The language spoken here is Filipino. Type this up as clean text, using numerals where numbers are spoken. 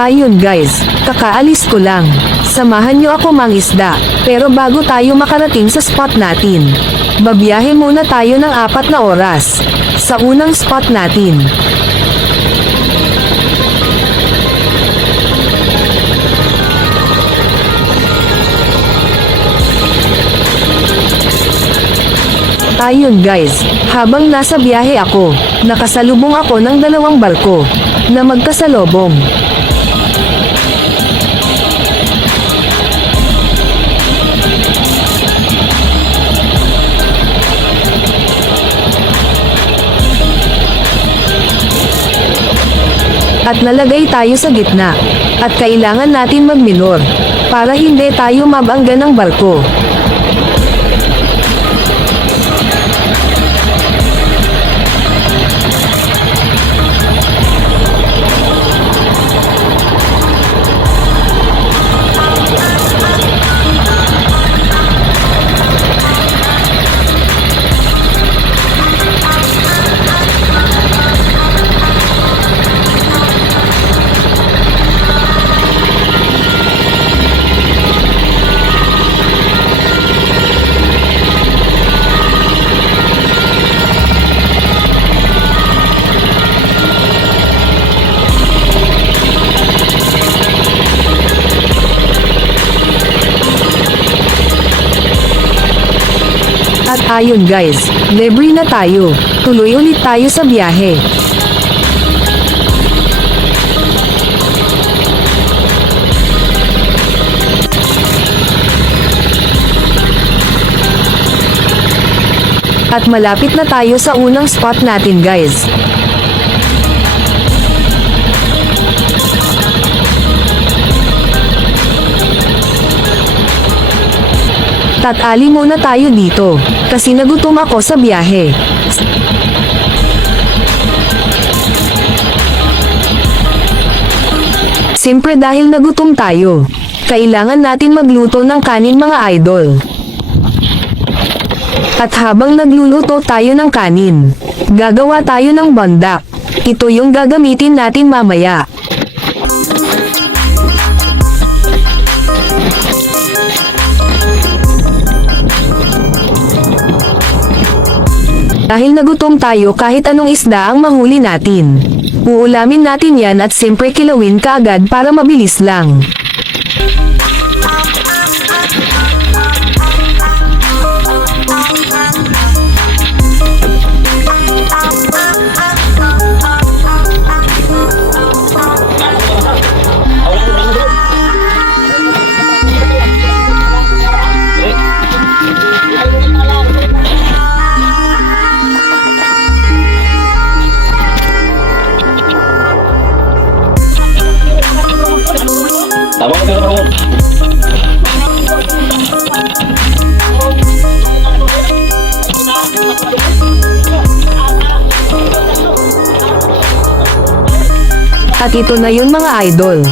Ayun guys, kakaalis ko lang. Samahan niyo ako mangisda. Pero bago tayo makarating sa spot natin, babiyahe muna tayo ng 4 na oras sa unang spot natin. Ayun guys, habang nasa biyahe ako, nakasalubong ako ng 2 barko na magkasalubong. At nalagay tayo sa gitna, at kailangan natin magminor, para hindi tayo mabangga ng barko. At ayun guys, libre na tayo. Tuloy ulit tayo sa biyahe. At malapit na tayo sa unang spot natin guys. Tatali muna tayo dito, kasi nagutom ako sa biyahe. Siyempre dahil nagutom tayo, kailangan natin magluto ng kanin mga idol. At habang nagluluto tayo ng kanin, gagawa tayo ng bandak. Ito yung gagamitin natin mamaya. Dahil nagutom tayo kahit anong isda ang mahuli natin. Uulamin natin yan at siyempre kilawin kaagad para mabilis lang. At ito na yun mga idol.